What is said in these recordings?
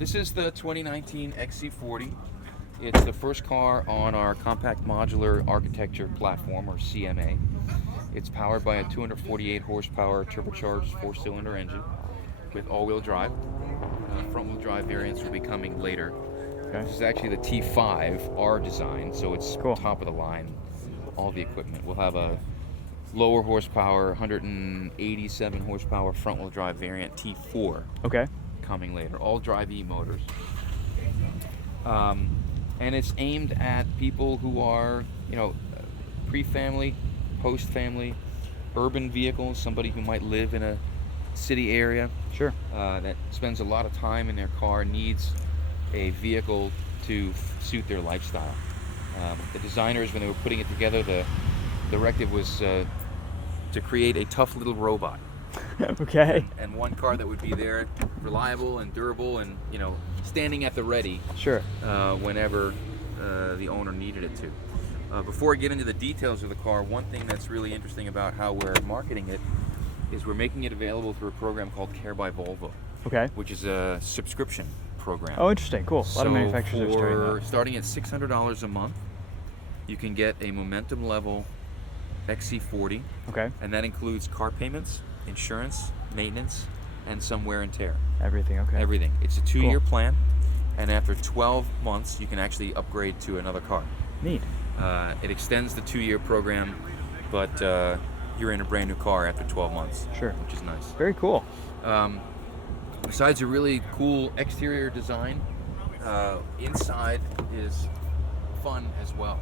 This is the 2019 XC40. It's the first car on our compact modular architecture platform, or CMA. It's powered by a 248 horsepower turbocharged 4-cylinder engine with all-wheel drive. Front-wheel drive variants will be coming later. Okay. This is actually the T5R design, so it's Cool. top of the line, all the equipment. We'll have a lower horsepower, 187 horsepower front-wheel drive variant T4 Okay. coming later, all drive E motors. And it's aimed at people who are, pre-family, post-family, urban vehicles, somebody who might live in a city area. Sure. That spends a lot of time in their car, needs a vehicle to suit their lifestyle. The designers, when they were putting it together, the directive was to create a tough little robot. Okay. And one car that would be there, reliable and durable, and standing at the ready. Sure. Whenever the owner needed it to. Before I get into the details of the car, one thing that's really interesting about how we're marketing it is we're making it available through a program called Care by Volvo, Okay. which is a subscription program. Oh, interesting. Cool. A lot of manufacturers are starting that. Starting at $600 a month, you can get a Momentum level XC40, Okay. and that includes car payments, insurance, maintenance, and some wear and tear. Everything. Okay. Everything. It's a 2-year Cool. plan, and after 12 months, you can actually upgrade to another car. Neat. It extends the 2-year program, but you're in a brand new car after 12 months. Sure. Which is nice. Very cool. Besides a really cool exterior design, inside is fun as well.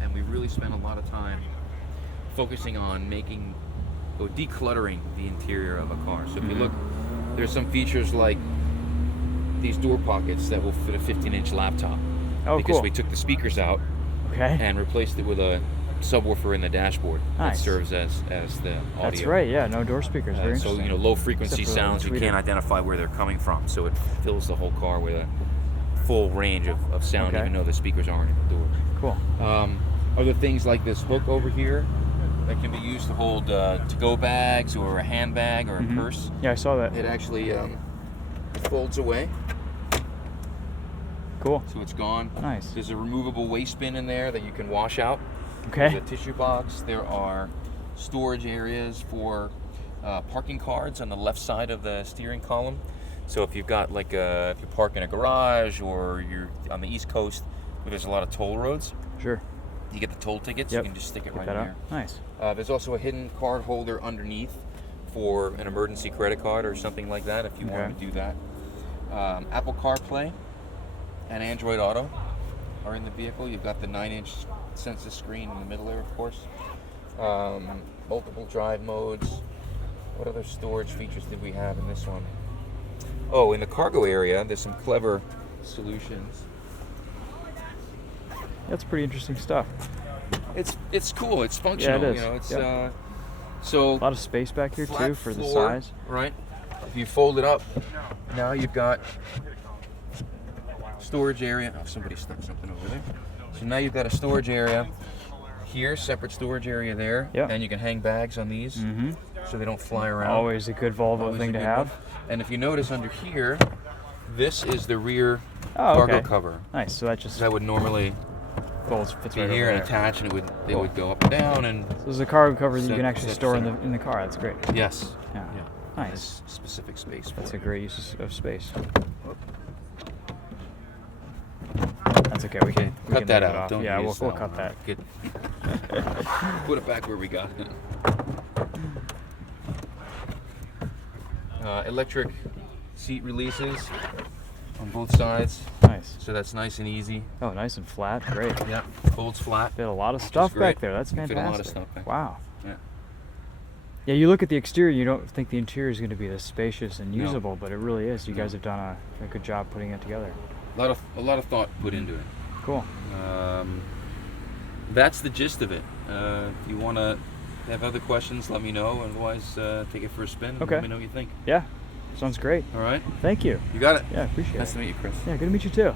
And we really spent a lot of time focusing on decluttering the interior of a car. So if you look, there's some features like these door pockets that will fit a 15-inch laptop. Oh, because cool. we took the speakers out Okay. and replaced it with a subwoofer in the dashboard Nice. that serves as the audio. That's right. Yeah. No door speakers. Very So interesting. low frequency Except for the sounds, you tweeter. can't identify where they're coming from, so it fills the whole car with a full range of sound, Okay. even though the speakers aren't in the door. Cool. Other things like this hook over here that can be used to hold to-go bags or a handbag or a purse. Yeah, I saw that. It actually folds away, Cool. so it's gone. Nice. There's a removable waste bin in there that you can wash out. Okay. There's a tissue box. There are storage areas for parking cards on the left side of the steering column. So if you've got if you park in a garage or you're on the East Coast where there's a lot of toll roads, Sure. you get the toll tickets. Yep. You can just stick it Get right that in out. Nice. there. There's also a hidden card holder underneath for an emergency credit card or something like that if you Okay. want to do that. Apple CarPlay and Android Auto are in the vehicle. You've got the 9-inch Sensus screen in the middle there, of course. Multiple drive modes. What other storage features did we have in this one? Oh, in the cargo area, there's some clever solutions. That's pretty interesting stuff. It's cool. It's functional. Yeah, it is. It's Yep. so A lot of space back here flat too for the floor, size. right? If you fold it up, now you've got storage area. Oh, somebody stuck something over there. So now you've got a storage area here, separate storage area there, Yeah. and you can hang bags on these so they don't fly around. Always a good Volvo Always thing a to good have. one. And if you notice under here, this is the rear Oh, cargo okay. cover. Nice. So that just That would normally fits be right here over and there. attach, and they Cool. would go up and down. And So there's a cargo cover that you Set- can actually set store center. in the car. That's great. yes, Yeah. yeah, Nice. Has specific space. That's for a it. great use of space. That's okay. We can Cut that leave it out. off. Don't Yeah, use we'll that cut one. that. Good. Put it back where we got it. Electric seat releases on both sides, Nice. so that's nice and easy. Oh, nice and flat. Great. Yeah, folds flat. Fit a lot of stuff great. back there. That's You can fantastic. fit a lot of stuff back. Wow. Yeah. Yeah, you look at the exterior, you don't think the interior is going to be this spacious and No. usable, but it really is. You No. guys have done a good job putting it together. A lot of thought put into it. Cool. That's the gist of it. If you want to have other questions, let me know. Otherwise, take it for a spin and Okay. let me know what you think. Yeah, sounds great. All right? Thank you. You got it. Yeah, appreciate Nice it. to meet you, Chris. Yeah, good to meet you too.